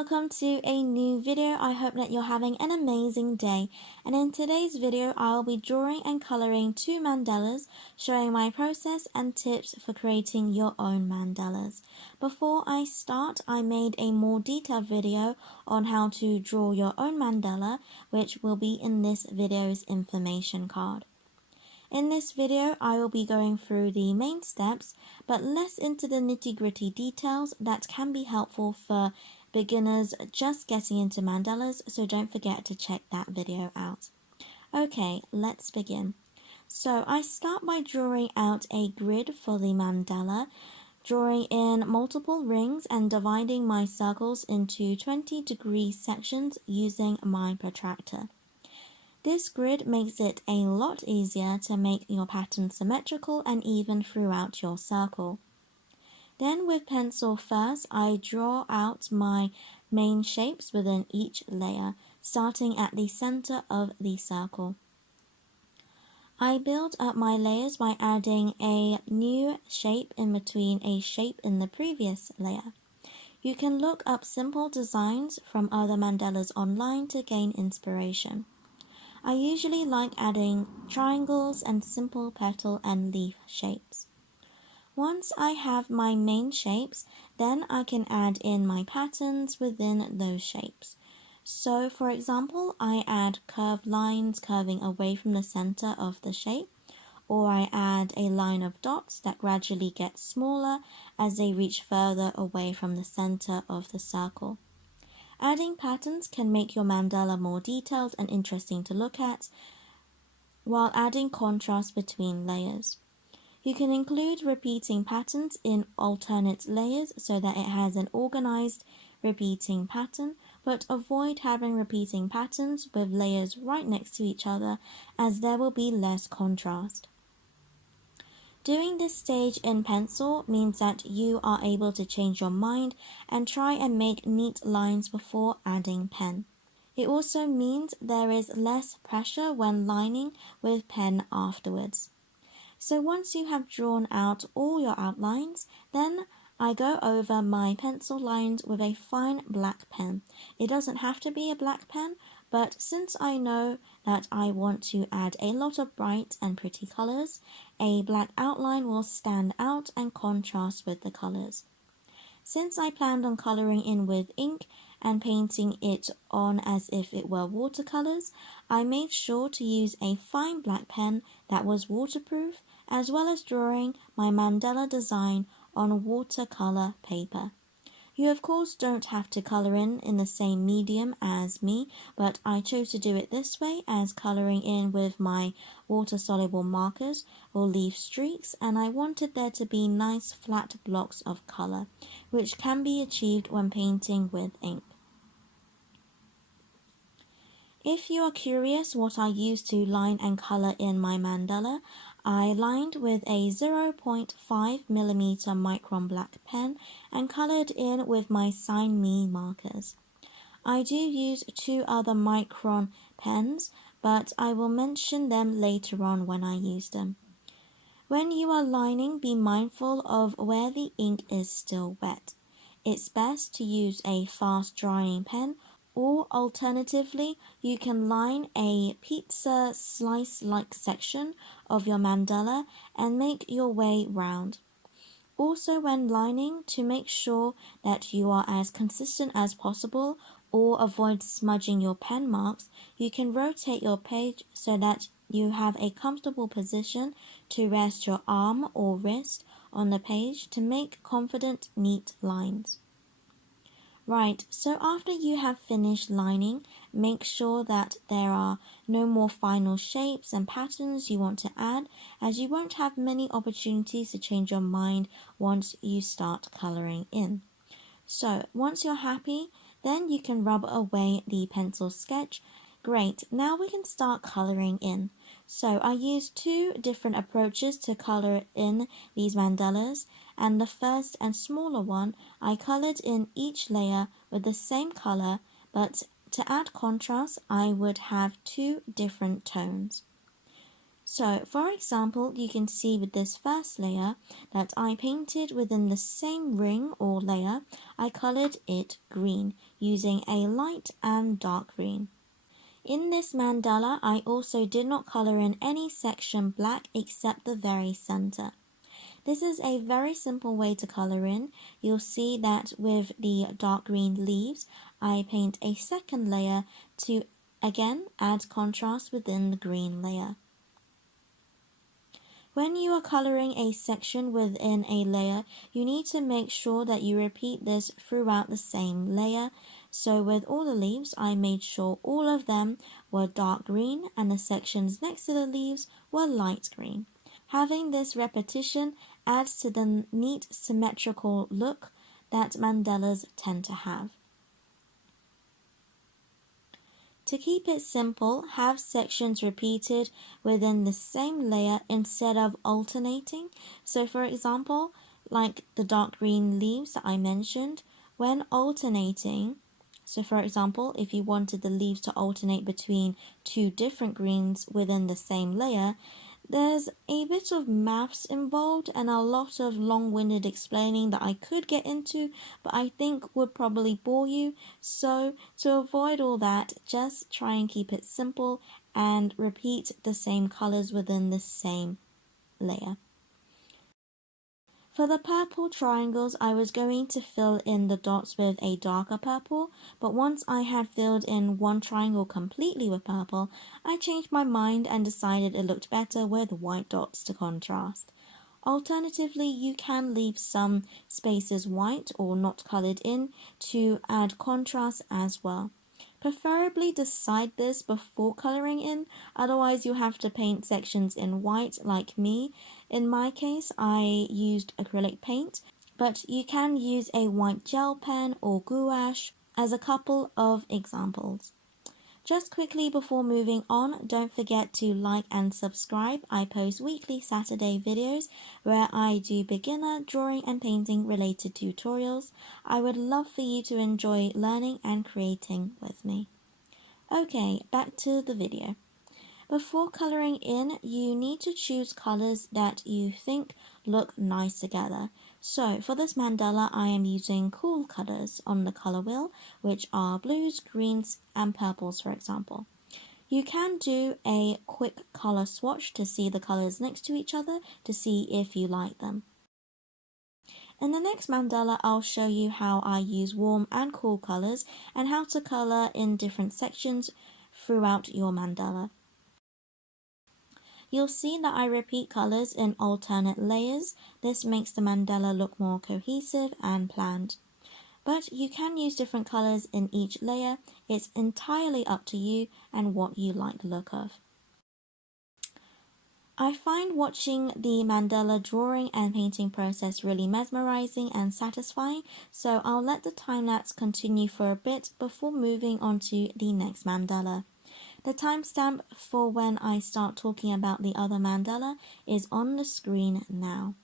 welcome to a new video. I hope that you're having an amazing day. And in today's video, I'll be drawing and coloring 2 mandalas, showing my process and tips for creating your own mandalas. Before I start, I made a more detailed video on how to draw your own mandala, which will be in this video's information card. In this video, I will be going through the main steps, but less into the nitty-gritty details that can be helpful for beginners just getting into mandalas, so don't forget to check that video out. Okay, let's begin. So I start by drawing out a grid for the mandala, drawing in multiple rings and dividing my circles into 20-degree sections using my protractor. This grid makes it a lot easier to make your pattern symmetrical and even throughout your circle. Then with pencil first, I draw out my main shapes within each layer, starting at the center of the circle. I build up my layers by adding a new shape in between a shape in the previous layer. You can look up simple designs from other mandalas online to gain inspiration. I usually like adding triangles and simple petal and leaf shapes. Once I have my main shapes, then I can add in my patterns within those shapes. So for example, I add curved lines curving away from the center of the shape, or I add a line of dots that gradually get smaller as they reach further away from the center of the circle. Adding patterns can make your mandala more detailed and interesting to look at, while adding contrast between layers. You can include repeating patterns in alternate layers so that it has an organized repeating pattern, but avoid having repeating patterns with layers right next to each other, as there will be less contrast. Doing this stage in pencil means that you are able to change your mind and try and make neat lines before adding pen. It also means there is less pressure when lining with pen afterwards. So once you have drawn out all your outlines, then I go over my pencil lines with a fine black pen. It doesn't have to be a black pen, but since I know that I want to add a lot of bright and pretty colors, a black outline will stand out and contrast with the colors. Since I planned on coloring in with ink and painting it on as if it were watercolors, I made sure to use a fine black pen that was waterproof, as well as drawing my mandala design on watercolor paper. You of course don't have to color in the same medium as me, but I chose to do it this way, as coloring in with my water-soluble markers will leave streaks, and I wanted there to be nice flat blocks of color, which can be achieved when painting with ink. If you are curious what I use to line and color in my mandala, I lined with a 0.5mm micron black pen and colored in with my Sign Me markers. I do use 2 other micron pens, but I will mention them later on when I use them. When you are lining, be mindful of where the ink is still wet. It's best to use a fast drying pen, or alternatively, you can line a pizza slice-like section of your mandala and make your way round. Also, when lining, to make sure that you are as consistent as possible or avoid smudging your pen marks, you can rotate your page so that you have a comfortable position to rest your arm or wrist on the page to make confident, neat lines. Right, so after you have finished lining, make sure that there are no more final shapes and patterns you want to add, as you won't have many opportunities to change your mind once you start coloring in. So once you're happy, then you can rub away the pencil sketch. Great, now we can start coloring in. So I used 2 different approaches to color in these mandalas, and the first and smaller one, I colored in each layer with the same color, but to add contrast, I would have 2 different tones. So, for example, you can see with this first layer that I painted within the same ring or layer, I colored it green using a light and dark green. In this mandala, I also did not color in any section black except the very center. This is a very simple way to color in. You'll see that with the dark green leaves, I paint a second layer to again add contrast within the green layer. When you are coloring a section within a layer, you need to make sure that you repeat this throughout the same layer. So with all the leaves, I made sure all of them were dark green and the sections next to the leaves were light green. Having this repetition adds to the neat symmetrical look that mandalas tend to have. To keep it simple, have sections repeated within the same layer instead of alternating. So for example, like the dark green leaves that I mentioned, when alternating, so for example, if you wanted the leaves to alternate between two different greens within the same layer, there's a bit of maths involved and a lot of long-winded explaining that I could get into, but I think would probably bore you. So to avoid all that, just try and keep it simple and repeat the same colors within the same layer. For the purple triangles, I was going to fill in the dots with a darker purple, but once I had filled in one triangle completely with purple, I changed my mind and decided it looked better with white dots to contrast. Alternatively, you can leave some spaces white or not colored in to add contrast as well. Preferably decide this before coloring in, otherwise you'll have to paint sections in white like me. In my case, I used acrylic paint, but you can use a white gel pen or gouache as a couple of examples. Just quickly before moving on, don't forget to like and subscribe. I post weekly Saturday videos where I do beginner drawing and painting related tutorials. I would love for you to enjoy learning and creating with me. Okay, back to the video. Before coloring in, you need to choose colors that you think look nice together. So for this mandala, I am using cool colors on the color wheel, which are blues, greens, and purples, for example. You can do a quick color swatch to see the colors next to each other to see if you like them. In the next mandala, I'll show you how I use warm and cool colors and how to color in different sections throughout your mandala. You'll see that I repeat colors in alternate layers. This makes the mandala look more cohesive and planned. But you can use different colors in each layer. It's entirely up to you and what you like the look of. I find watching the mandala drawing and painting process really mesmerizing and satisfying, so I'll let the time lapse continue for a bit before moving on to the next mandala. The timestamp for when I start talking about the other mandala is on the screen now.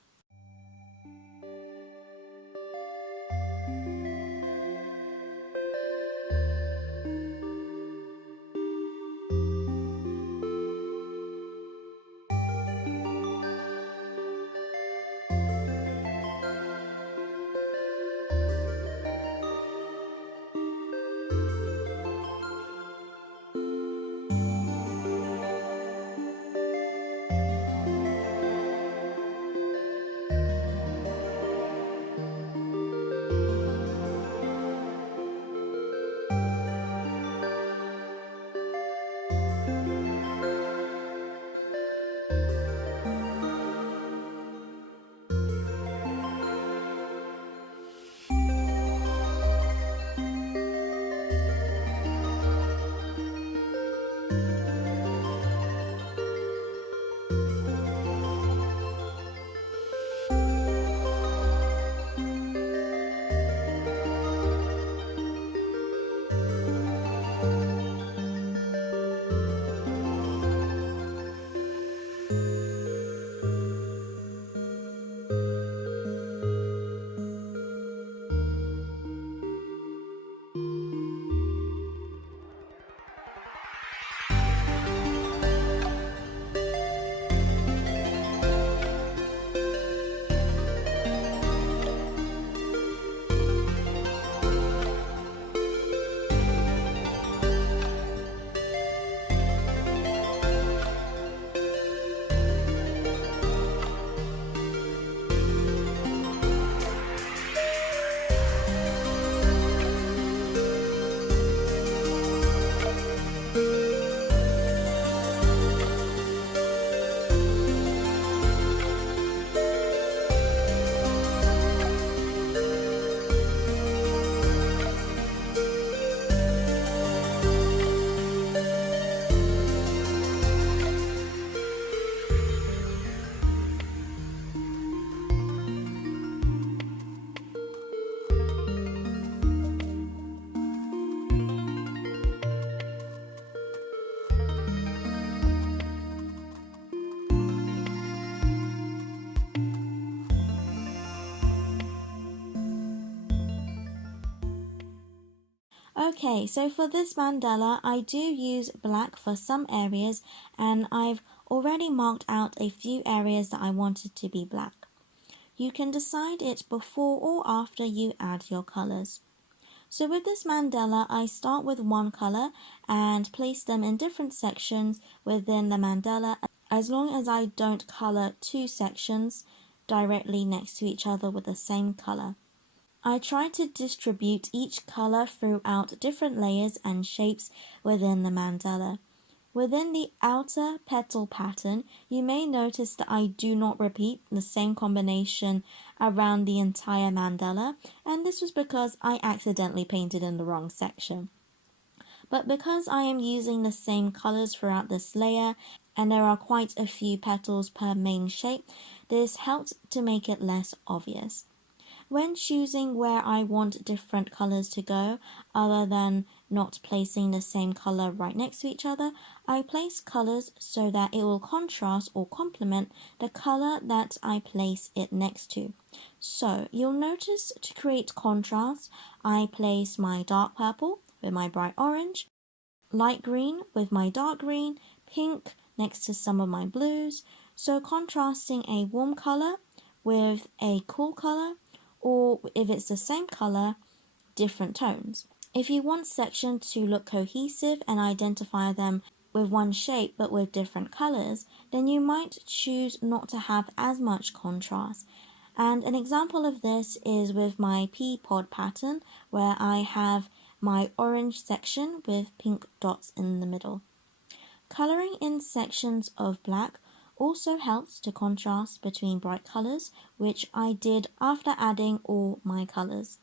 Okay, so for this mandala, I do use black for some areas, and I've already marked out a few areas that I wanted to be black. You can decide it before or after you add your colors. So with this mandala, I start with one color and place them in different sections within the mandala, as long as I don't color two sections directly next to each other with the same color. I try to distribute each color throughout different layers and shapes within the mandala. Within the outer petal pattern, you may notice that I do not repeat the same combination around the entire mandala, and this was because I accidentally painted in the wrong section. But because I am using the same colors throughout this layer, and there are quite a few petals per main shape, this helped to make it less obvious. When choosing where I want different colors to go, other than not placing the same color right next to each other, I place colors so that it will contrast or complement the color that I place it next to. So you'll notice to create contrast, I place my dark purple with my bright orange, light green with my dark green, pink next to some of my blues, so contrasting a warm color with a cool color, or if it's the same color, different tones. If you want sections to look cohesive and identify them with one shape but with different colors, then you might choose not to have as much contrast. And an example of this is with my pea pod pattern, where I have my orange section with pink dots in the middle. Coloring in sections of black also helps to contrast between bright colors, which I did after adding all my colors.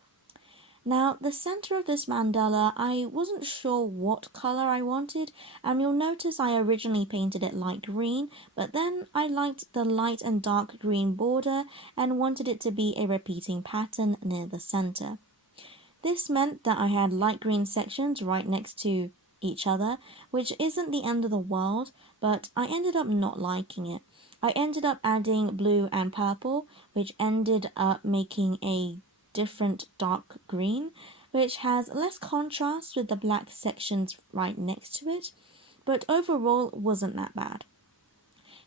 Now, the center of this mandala, I wasn't sure what color I wanted, and you'll notice I originally painted it light green, but then I liked the light and dark green border and wanted it to be a repeating pattern near the center. This meant that I had light green sections right next to each other, which isn't the end of the world, but I ended up not liking it. I ended up adding blue and purple, which ended up making a different dark green, which has less contrast with the black sections right next to it, but overall wasn't that bad.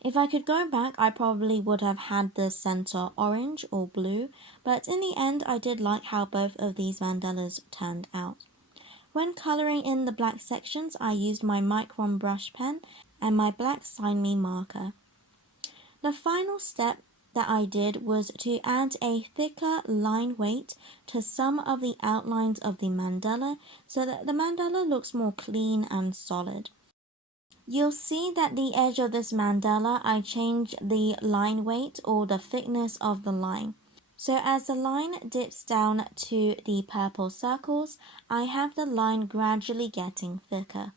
If I could go back, I probably would have had the center orange or blue, but in the end I did like how both of these mandalas turned out. When coloring in the black sections, I used my Micron brush pen and my black Sign Me marker. The final step that I did was to add a thicker line weight to some of the outlines of the mandala so that the mandala looks more clean and solid. You'll see that the edge of this mandala, I changed the line weight or the thickness of the line. So as the line dips down to the purple circles, I have the line gradually getting thicker.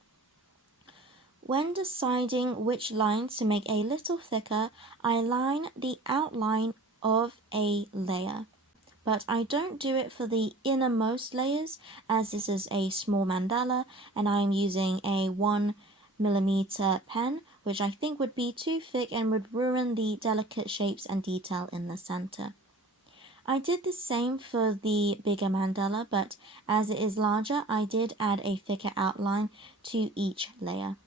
When deciding which lines to make a little thicker, I line the outline of a layer. But I don't do it for the innermost layers, as this is a small mandala and I am using a 1mm pen, which I think would be too thick and would ruin the delicate shapes and detail in the center. I did the same for the bigger mandala, but as it is larger, I did add a thicker outline to each layer.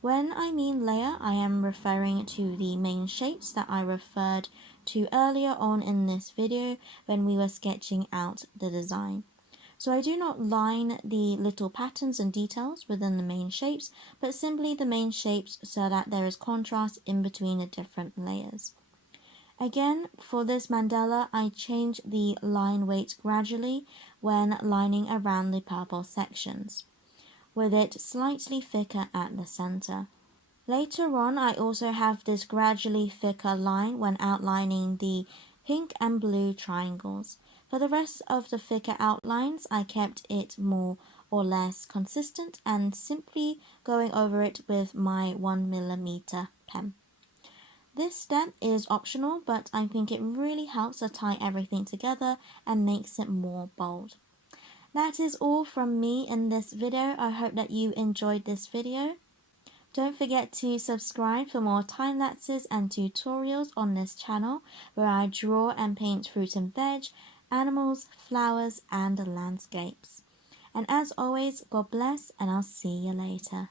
When I mean layer, I am referring to the main shapes that I referred to earlier on in this video when we were sketching out the design. So I do not line the little patterns and details within the main shapes, but simply the main shapes so that there is contrast in between the different layers. Again, for this mandala, I change the line weight gradually when lining around the purple sections, with it slightly thicker at the center. Later on, I also have this gradually thicker line when outlining the pink and blue triangles. For the rest of the thicker outlines, I kept it more or less consistent and simply going over it with my 1mm pen. This step is optional, but I think it really helps to tie everything together and makes it more bold. That is all from me in this video. I hope that you enjoyed this video. Don't forget to subscribe for more time lapses and tutorials on this channel where I draw and paint fruit and veg, animals, flowers and landscapes. And as always, God bless, and I'll see you later.